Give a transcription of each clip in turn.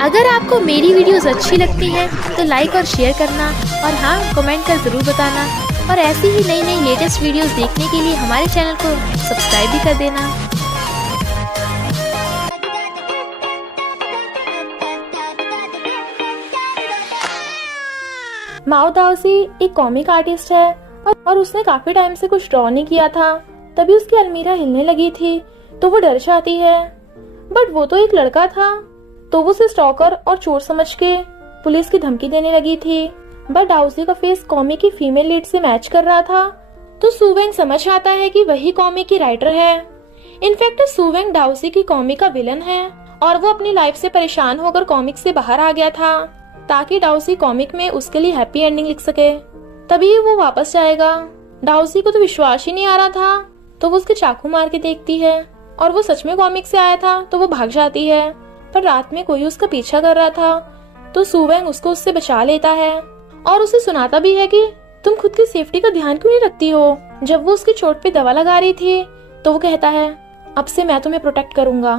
अगर आपको मेरी वीडियोस अच्छी लगती हैं तो लाइक और शेयर करना और हाँ कमेंट कर ज़रूर बताना। और ऐसी ही नई नई लेटेस्ट वीडियोस देखने के लिए हमारे चैनल को सब्सक्राइब भी कर देना। माओ दाओसी एक कॉमिक आर्टिस्ट है और उसने काफी टाइम से कुछ ड्रॉ नहीं किया था। तभी उसकी अलमीरा हिलने लगी थी तो वो डर जाती है। बट वो तो एक लड़का था, तो वो उसे स्टॉकर और चोर समझ के पुलिस की धमकी देने लगी थी। बट दाओसी का फेस कॉमिक की फीमेल लीड से मैच कर रहा था, तो सुवेंग समझ आता है कि वही कॉमिक की राइटर है। इनफैक्ट सुवेंग दाओसी की कॉमिक का विलन है और वो अपनी लाइफ से परेशान होकर कॉमिक से बाहर आ गया था ताकि दाओसी कॉमिक में उसके लिए हैप्पी एंडिंग लिख सके। तभी वो वापस जाएगा। दाओसी को तो विश्वास ही नहीं आ रहा था, तो वो उसके चाकू मार के देखती है और वो सच में कॉमिक से आया था, तो वो भाग जाती है। पर रात में कोई उसका पीछा कर रहा था, तो सुवेंग उसको उससे बचा लेता है और उसे सुनाता भी है कि तुम खुद की सेफ्टी का ध्यान क्यों नहीं रखती हो। जब वो उसकी चोट पे दवा लगा रही थी तो वो कहता है अब से मैं तुम्हें प्रोटेक्ट करूंगा,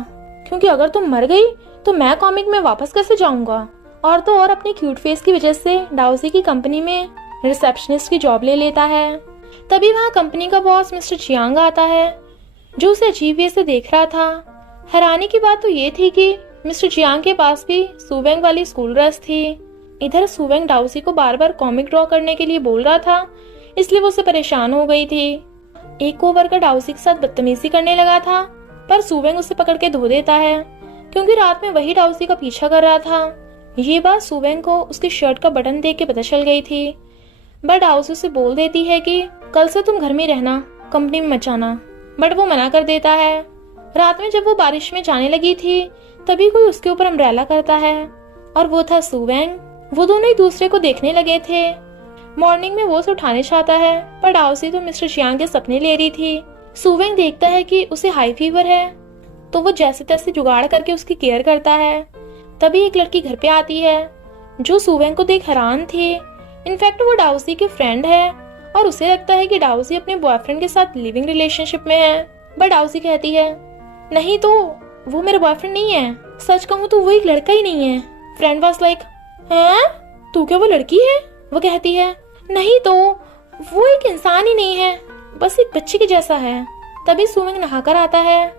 क्योंकि अगर तुम मर गई तो मैं कॉमिक में वापस कैसे जाऊंगा। और तो और अपने क्यूट फेस की वजह से दाओसी की कंपनी में रिसेप्शनिस्ट की जॉब ले लेता है। तभी वहाँ कंपनी का बॉस मिस्टर चियांग आता है, जो उसे अजीब वे से देख रहा था। हैरानी की बात तो ये थी कि मिस्टर चियांग के पास भी सुवेंग वाली स्कूल ड्रेस थी। इधर सुवेंग दाओसी को बार बार कॉमिक ड्रॉ करने के लिए बोल रहा था, इसलिए वो उससे परेशान हो गई थी। एक कोवर्कर दाओसी के साथ बदतमीजी करने लगा था, पर सुवेंग उसे पकड़ के धो देता है, क्योंकि रात में वही दाओसी का पीछा कर रहा था। ये बात सुवेंग को उसकी शर्ट का बटन देख के पता चल गई थी। बट दाओसी उसे बोल देती है कि कल से तुम घर में रहना, कंपनी में मत जाना। बट वो मना कर देता है। रात में जब वो बारिश में जाने लगी थी तभी कोई उसके ऊपर अम्ब्रेला करता है और वो था सुवेंग। वो दोनों एक दूसरे को देखने लगे थे। मॉर्निंग में वो उसे उठाने चाहता है, पर दाओसी तो मिस्टर चियांग के सपने ले रही थी। सुवेंग देखता है कि उसे हाई फीवर है, तो वो जैसे तैसे जुगाड़ करके उसकी केयर करता है। तभी एक लड़की घर पे आती है, जो सुवेंग को देख हैरान थी। इनफैक्ट वो दाओसी की फ्रेंड है और उसे लगता है कि दाओसी अपने बॉयफ्रेंड के साथ लिविंग रिलेशनशिप में है। बट दाओसी कहती है नहीं, तो वो मेरा बॉयफ्रेंड नहीं है, सच कहूँ तो वो एक लड़का ही नहीं है। फ्रेंड वाज लाइक हैं, तू क्या वो लड़की है? वो कहती है नहीं, तो वो एक इंसान ही नहीं है, बस एक बच्चे के जैसा है। तभी सुवेंग नहाकर आता है।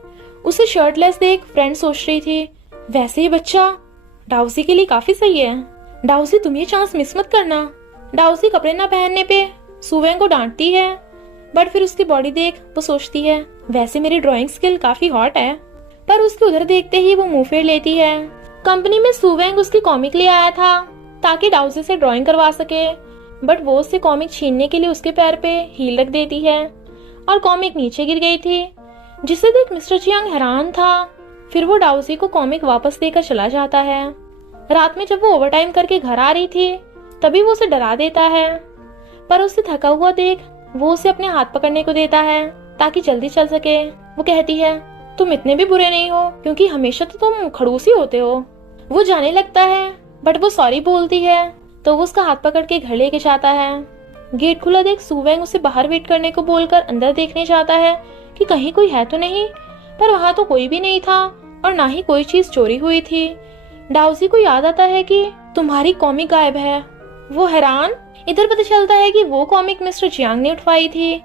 उसे शर्टलेस देख फ्रेंड सोच रही थी वैसे ही बच्चा दाओसी के लिए काफी सही है। दाओसी तुम ये चांस मिस मत करना। दाओसी कपड़े ना पहनने पे सुवेंग को डांटती है, बट फिर उसकी बॉडी देख वो सोचती है वैसे मेरी ड्राइंग स्किल काफी हॉट है। पर उसके उधर देखते ही वो मुंह फेर लेती है। कंपनी में सुवेंग उसकी कॉमिक ले आया था ताकि दाओसी से ड्राइंग करवा सके, बट वो उससे कॉमिक छीनने के लिए उसके पैर पे हील रख देती है और कॉमिक नीचे गिर गई थी, जिसे देख मिस्टर चियांग हैरान था। फिर वो दाओसी को कॉमिक वापस देकर चला जाता है। रात में जब वो ओवरटाइम करके घर आ रही थी तभी वो उसे डरा देता है, पर उसे थका हुआ देख वो उसे अपने हाथ पकड़ने को देता है ताकि जल्दी चल सके। वो कहती है तुम इतने भी बुरे नहीं हो, क्योंकि हमेशा तो तुम खड़ूस ही होते हो। वो जाने लगता है, बट वो सॉरी बोलती है, तो वो उसका हाथ पकड़ के घर लेके जाता है। गेट खुला देख सुवेंग उसे बाहर वेट करने को बोलकर अंदर देखने जाता है कि कहीं कोई है तो नहीं, पर वहाँ तो कोई भी नहीं था और ना ही कोई चीज चोरी हुई थी। दाओसी को याद आता है कि तुम्हारी कॉमिक गायब है। वो हैरान। इधर पता चलता है कि वो कॉमिक मिस्टर चियांग ने उठवाई थी,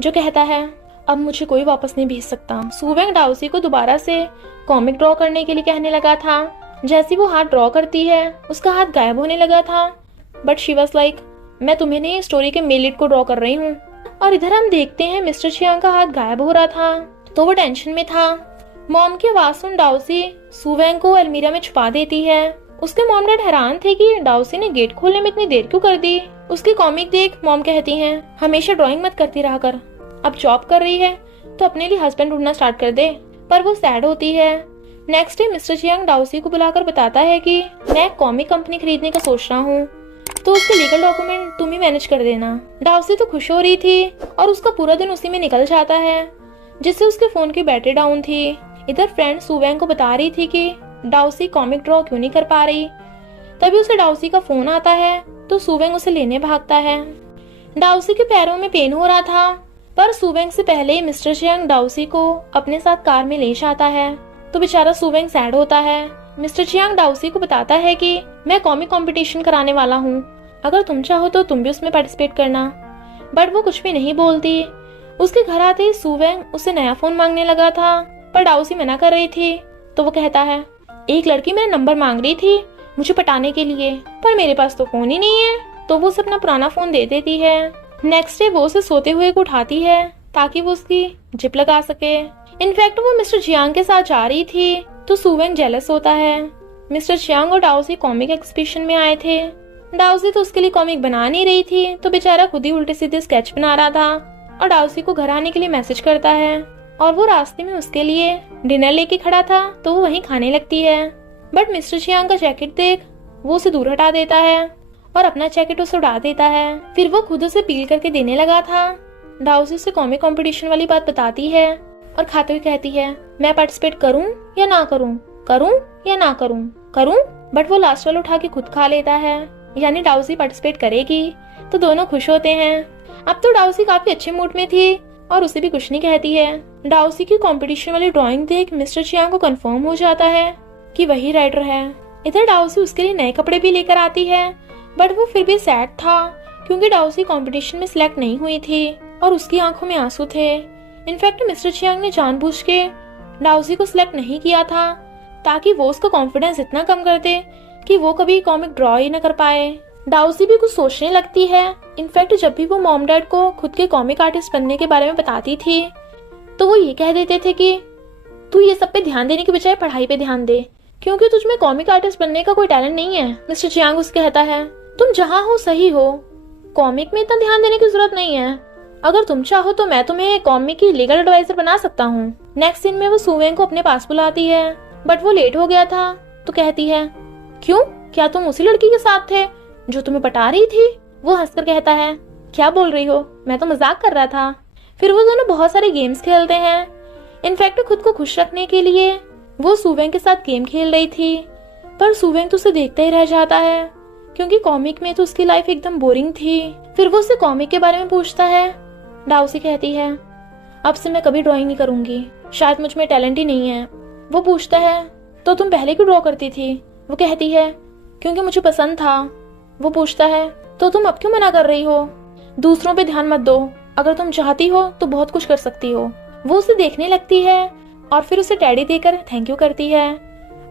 जो कहता है अब मुझे कोई वापस नहीं भेज सकता। सुवेंग दाओसी को दोबारा से कॉमिक ड्रॉ करने के लिए कहने लगा था। जैसी वो हाथ ड्रॉ करती है उसका हाथ गायब होने लगा था, बट शी वाज लाइक मैं तुम्हें नहीं स्टोरी के मेन लीड को ड्रॉ कर रही हूँ। और इधर हम देखते हैं मिस्टर चियांग का हाथ गायब हो रहा था, तो वो टेंशन में था। मॉम की आवाज सुन दाओसी सुवेंग को अलमीरा में छुपा देती है। उसके मॉम डैड हैरान थे कि दाओसी ने गेट खोलने में इतनी देर क्यों कर दी। उसकी कॉमिक देख मॉम कहती हैं हमेशा ड्राइंग मत करती रहा कर, अब जॉब कर रही है तो अपने लिए हस्बैंड ढूंढना स्टार्ट कर दे। पर वो सैड होती है। नेक्स्ट डे मिस्टर चियांग दाओसी को बुलाकर बताता है कि मैं एक कॉमिक कंपनी खरीदने का सोच रहा हूँ, तो उसके लीगल डॉक्यूमेंट तुम ही मैनेज कर देना। दाओसी तो खुश हो रही थी और उसका पूरा दिन उसी में निकल जाता है, जिससे उसके फोन की बैटरी डाउन थी। इधर फ्रेंड सुवेंग को बता रही थी कि दाओसी कॉमिक ड्रॉ क्यों नहीं कर पा रही। तभी उसे दाओसी का फोन आता है, तो सुवेंग उसे लेने भागता है। दाओसी के पैरों में पेन हो रहा था, पर सुवेंग से पहले ही मिस्टर चियांग दाओसी को अपने साथ कार में ले जाता है, तो बेचारा सुवेंग सैड होता है। मिस्टर चियांग डाउसी को बताता है कि मैं कॉमिक कंपटीशन कराने वाला हूँ, अगर तुम चाहो तो तुम भी उसमें पार्टिसिपेट करना। बट वो कुछ भी नहीं बोलती। उसके घर आते ही सुवेंग उससे नया फोन मांगने लगा था, पर डाउसी मना कर रही थी। तो वो कहता है, एक लड़की मेरा नंबर मांग रही थी मुझे पटाने के लिए, पर मेरे पास तो फोन ही नहीं है। तो वो उसे अपना पुराना फोन दे देती है। नेक्स्ट डे वो उसे सोते हुए को उठाती है ताकि वो उसकी जिप लगा सके। इनफैक्ट वो मिस्टर चियांग के साथ जा रही थी तो सुवेंग जेलस होता है। मिस्टर चियांग और डाउसी कॉमिक एक्सहिबिशन में आए थे। डाउसी तो उसके लिए कॉमिक बना नहीं रही थी, तो बेचारा खुद ही उल्टे सीधे स्केच बना रहा था और डाउसी को घर आने के लिए मैसेज करता है। और वो रास्ते में उसके लिए डिनर लेके खड़ा था तो वो वहीं खाने लगती है। बट मिस्टर चियांग का जैकेट देख वो उसे दूर हटा देता है और अपना जैकेट उसे उड़ा देता है। फिर वो खुद उसे पील करके देने लगा था। डाउसी उसे कॉमिक कंपटीशन वाली बात बताती है और खाते हुए कहती है, मैं पार्टिसिपेट करूं या ना करूं, करूं या ना करूं, करूं। बट वो लास्ट वाला उठा के खुद खा लेता है, यानी डाउसी पार्टिसिपेट करेगी। तो दोनों खुश होते हैं। अब तो डाउसी काफी अच्छे मूड में थी और उसे भी कुछ नहीं कहती है। डाउसी की कंपटीशन वाली ड्राइंग देख मिस्टर चियांग को कंफर्म हो जाता है कि वही राइटर है। इधर डाउसी उसके लिए नए कपड़े भी लेकर आती है, बट वो फिर भी सैड था क्योंकि डाउसी कंपटीशन में सिलेक्ट नहीं हुई थी और उसकी आंखों में आंसू थे। इनफैक्ट मिस्टर चियांग ने जानबूझ के डाउसी को सिलेक्ट नहीं किया था ताकि वो उसका कॉन्फिडेंस इतना कम कर दे कि वो कभी कॉमिक ड्रॉ ही न कर पाए। डाउसी भी कुछ सोचने लगती है। इनफैक्ट जब भी वो मॉम डैड को खुद के कॉमिक आर्टिस्ट बनने के बारे में बताती थी तो वो ये कह देते थे कि तू ये सब पे ध्यान देने की बजाय पढ़ाई पे ध्यान दे, क्योंकि तुझ में कॉमिक आर्टिस्ट बनने का कोई टैलेंट नहीं है। मिस्टर चियांग उससे कहता है, तुम जहाँ हो सही हो, कॉमिक में इतना ध्यान देने की जरूरत नहीं है। अगर तुम चाहो तो मैं तुम्हें कॉमिक की लीगल एडवाइजर बना सकता हूँ। नेक्स्ट सीन में वो सुवेंग को अपने पास बुलाती है, बट वो लेट हो गया था तो कहती है, क्यों, क्या तुम उसी लड़की के साथ थे जो तुम्हें पटा रही थी? वो हंसकर कहता है, क्या बोल रही हो, मैं तो मजाक कर रहा था। फिर वो दोनों बहुत सारे गेम्स खेलते हैं। इनफैक्ट खुद को खुश रखने के लिए वो सुवेंग के साथ गेम खेल रही थी, पर सुवेंग तो उसे देखते ही रह जाता है क्योंकि कॉमिक में तो उसकी लाइफ एकदम बोरिंग थी। फिर वो उससे कॉमिक के बारे में पूछता है। डाउसी कहती है, अब से मैं कभी ड्राइंग नहीं करूंगी, शायद मुझ में टैलेंट ही नहीं है। वो पूछता है, तो तुम पहले क्यों ड्रॉ करती थी? वो कहती है, क्योंकि मुझे पसंद था। वो पूछता है, तो तुम अब क्यों मना कर रही हो? दूसरों पे ध्यान मत दो, अगर तुम चाहती हो तो बहुत कुछ कर सकती हो। वो उसे देखने लगती है और फिर उसे टेडी देकर थैंक यू करती है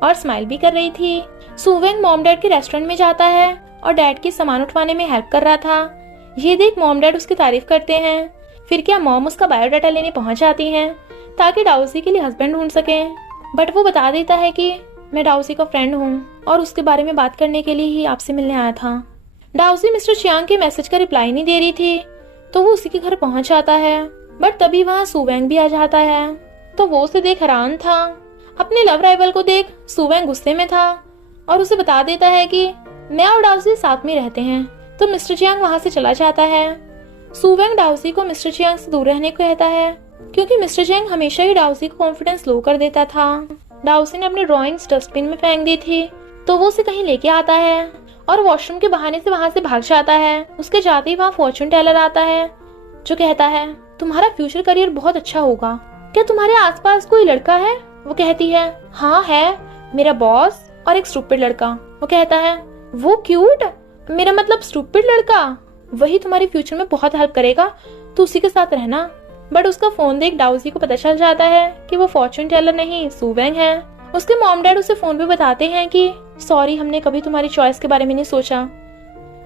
और स्माइल भी कर रही थी। सुवेंग मॉम डैड के रेस्टोरेंट में जाता है और डैड की सामान उठवाने में हेल्प कर रहा था। ये देख मॉम डैड उसकी तारीफ करते हैं। फिर क्या मॉम उसका बायोडाटा लेने पहुंच जाती हैं ताकि डाउसी के लिए हस्बैंड ढूंढ सके। बट वो बता देता है कि मैं डाउसी का फ्रेंड हूँ और उसके बारे में बात करने के लिए ही आपसे मिलने आया था। डाउसी मिस्टर चियांग के मैसेज का रिप्लाई नहीं दे रही थी तो वो उसी के घर पहुंच जाता है। बट तभी वहाँ सुवेंग भी आ जाता है तो वो उसे देख हैरान था। अपने लव राइवल को देख सुवेंग गुस्से में था और उसे बता देता है कि मैं और डाउसी साथ में रहते हैं। तो मिस्टर चियांग वहाँ से चला जाता है। सुवेंग डाउसी को मिस्टर चियांग से दूर रहने को कहता है क्योंकि मिस्टर चियांग हमेशा ही डाउसी को कॉन्फिडेंस लो कर देता था। डाउसी ने अपनी ड्राइंग्स डस्टबिन में फेंक दी थी तो वो उसे कहीं लेके आता है और वॉशरूम के बहाने से वहाँ से भाग जाता है। उसके जाते ही वहाँ फॉर्चून टेलर आता है जो कहता है, तुम्हारा फ्यूचर करियर बहुत अच्छा होगा, क्या तुम्हारे आसपास कोई लड़का है? वो कहती है, हाँ है, मेरा बॉस और एक स्टूपिड लड़का। वो कहता है, वो क्यूट, मेरा मतलब स्टूपिड लड़का, वही तुम्हारे फ्यूचर में बहुत हेल्प करेगा, तो उसी के साथ रहना। बट उसका फोन देख डाउसी को पता चल जाता है कि वो फॉर्चून टेलर नहीं सुवेंग है। उसके मॉम डैड उसे फोन पे बताते हैं कि सॉरी, हमने कभी तुम्हारी चॉइस के बारे में नहीं सोचा।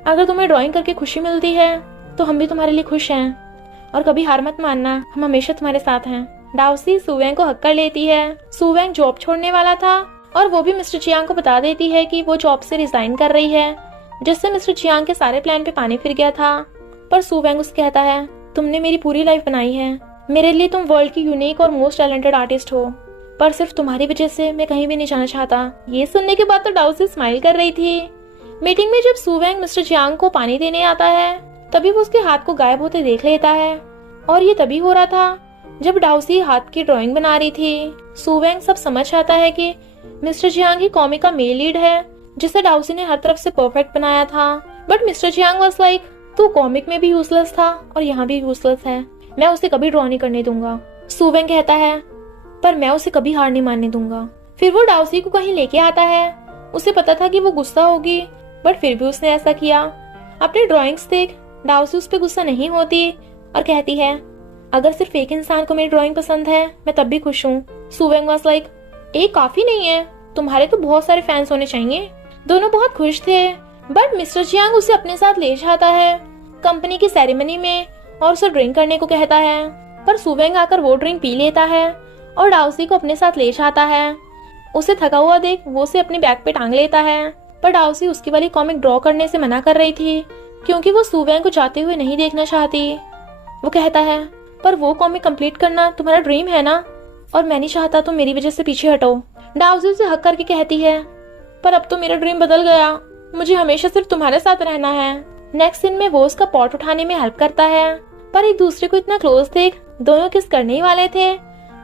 अगर तुम्हें ड्राइंग करके खुशी मिलती है तो हम भी तुम्हारे लिए खुश हैं और कभी हार मत मानना, हम हमेशा तुम्हारे साथ हैं। डाउसी सुवेंग को हक कर लेती है। सुवेंग जॉब छोड़ने वाला था और वो भी मिस्टर चियांग को बता देती है कि वो जॉब से रिजाइन कर रही है, जिससे मिस्टर चियांग के सारे प्लान पे पानी फिर गया था। पर सुवेंग उसे कहता है, तुमने मेरी पूरी लाइफ बनाई है, मेरे लिए तुम वर्ल्ड की यूनिक और मोस्ट टैलेंटेड आर्टिस्ट हो, पर सिर्फ तुम्हारी वजह से मैं कहीं भी नहीं जाना चाहता। ये सुनने के बाद तो डाउसी स्माइल कर रही थी। मीटिंग में जब सुवेंग मिस्टर चियांग को पानी देने आता है तभी वो उसके हाथ को गायब होते देख लेता है और ये तभी हो रहा था जब डाउसी हाथ की ड्राइंग बना रही थी। सुवेंग सब समझ आता है कि मिस्टर चियांग ही कॉमिक का मेल लीड है जिसे डाउसी ने हर तरफ से परफेक्ट बनाया था। But mister Chiang was like, तू कॉमिक में भी यूजलेस था और यहाँ भी यूजलेस है, मैं उसे कभी ड्रॉ नहीं करने दूंगा। सुवेंग कहता है, पर मैं उसे कभी हार नहीं मानने दूंगा। फिर वो डाउसी को कहीं लेके आता है। उसे पता था कि वो गुस्सा होगी, बट फिर भी उसने ऐसा किया। अपने ड्राइंग्स देख डाउसी उस पर गुस्सा नहीं होती और कहती है, अगर सिर्फ एक इंसान को मेरी ड्राइंग पसंद है मैं तब भी खुश हूँ। सुवेंग वाज लाइक, एक काफी नहीं है, तुम्हारे तो बहुत सारे फैंस होने चाहिए। दोनों बहुत खुश थे, बट मिस्टर चियांग उसे अपने साथ ले जाता है कंपनी की सेरेमनी में और उसे ड्रिंक करने को कहता है। पर सुवेंग आकर वो ड्रिंक पी लेता है और डाउसी को अपने साथ ले जाता है। उसे थका हुआ देख वो उसे अपने बैग पे टांग लेता है, पर डाउसी उसकी वाली कॉमिक ड्रॉ करने से मना कर रही थी क्योंकि वो सुवेंग को जाते हुए नहीं देखना चाहती। वो कहता है, पर वो कॉमिक कंप्लीट करना तुम्हारा ड्रीम है ना, और मैं नहीं चाहता तुम मेरी वजह से पीछे हटो। डाउसी उसे हक करके कहती है, पर अब तो मेरा ड्रीम बदल गया, मुझे हमेशा सिर्फ तुम्हारे साथ रहना है। नेक्स्ट सीन में वो उसका पॉट उठाने में हेल्प करता है, पर एक दूसरे को इतना क्लोज देख दोनों किस करने ही वाले थे,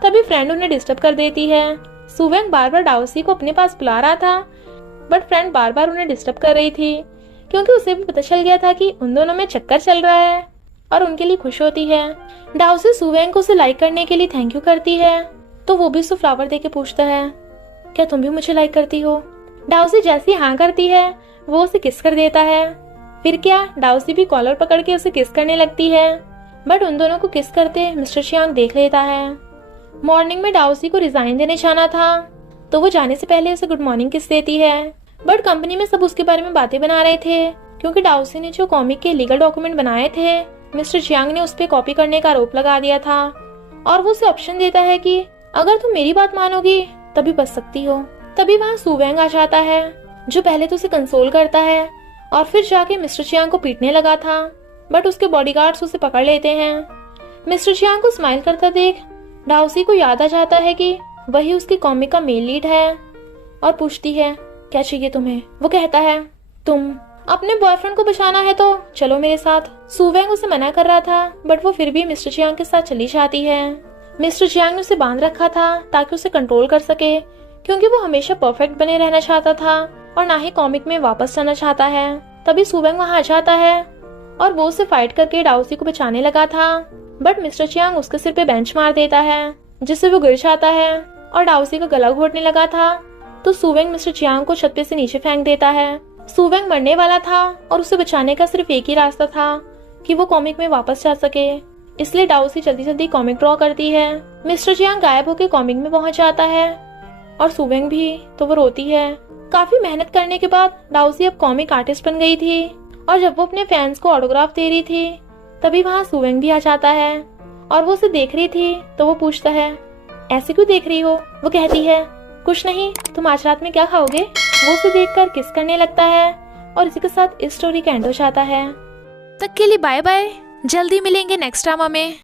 तभी फ्रेंड उन्हें डिस्टर्ब कर देती है। सुवेंग बार बार डाउसी को अपने पास बुला रहा था, बट फ्रेंड बार बार उन्हें डिस्टर्ब कर रही थी क्योंकि उसे भी पता चल गया था कि उन दोनों में चक्कर चल रहा है और उनके लिए खुश होती है। डाउसी सुवेंग को उसे लाइक करने के लिए थैंक यू करती है, तो वो भी उसे फ्लावर देके पूछता है, क्या तुम भी मुझे लाइक करती हो? डाउसी जैसी हाँ करती है वो उसे किस कर देता है। फिर क्या, डाउसी भी कॉलर पकड़ के उसे किस करने लगती है, बट उन दोनों को किस करते मिस्टर चियांग देख लेता है। मॉर्निंग में डाउसी को रिजाइन देने जाना था, तो वो जाने से पहले उसे गुड मॉर्निंग किस देती है, बट कंपनी में सब उसके बारे में बातें बना रहे थे क्योंकि डाउसी ने जो कॉमिक के लीगल डॉक्यूमेंट बनाए थे मिस्टर चियांग ने उस पर कॉपी करने का आरोप लगा दिया था, और वो उसे ऑप्शन देता है कि अगर तुम मेरी बात मानोगी तभी बच सकती हो। तभी वहाँ सुवेंग आ जाता है जो पहले तो उसे कंसोल करता है और फिर जाके मिस्टर चियांग को पीटने लगा था, बट उसके बॉडीगार्ड्स उसे पकड़ लेते हैं। मिस्टर चियांग को स्माइल करता देख डाउसी को याद आ जाता है कि वही उसकी कॉमिक का मेन लीड है और पूछती है, क्या चाहिए तुम्हें? वो कहता है, तुम अपने बॉयफ्रेंड को बचाना है तो चलो मेरे साथ। सुवेंग उसे मना कर रहा था, बट वो फिर भी मिस्टर चियांग के साथ चली जाती है। मिस्टर चियांग ने उसे बांध रखा था ताकि उसे कंट्रोल कर सके क्योंकि वो हमेशा परफेक्ट बने रहना चाहता था और ना ही कॉमिक में वापस जाना चाहता है। तभी सुवेंग वहाँ आ जाता है और वो उसे फाइट करके डाउसी को बचाने लगा था, बट मिस्टर चियांग उसके सिर पे बेंच मार देता है जिससे वो गिर जाता है और डाउसी का गला घोटने लगा था, तो सुवेंग मिस्टर चियांग को छत पे से नीचे फेंक देता है। सुवेंग मरने वाला था और उसे बचाने का सिर्फ एक ही रास्ता था कि वो कॉमिक में वापस जा सके, इसलिए डाउसी जल्दी जल्दी कॉमिक ड्रॉ करती है। मिस्टर चियांग गायब होकर कॉमिक में पहुंच जाता है और सुवेंग भी, तो वो रोती है। काफी मेहनत करने के बाद डाउसी अब कॉमिक आर्टिस्ट बन गई थी, और जब वो अपने फैंस को ऑटोग्राफ दे रही थी तभी वहाँ सुवेंग भी आ जाता है और वो उसे देख रही थी, तो वो पूछता है, ऐसे क्यों देख रही हो? वो कहती है, कुछ नहीं, तुम आज रात में क्या खाओगे? वो उसे देखकर किस करने लगता है और इसी के साथ इस स्टोरी का एंड हो जाता है। तक के लिए बाय बाय, जल्दी मिलेंगे नेक्स्ट ड्रामा में।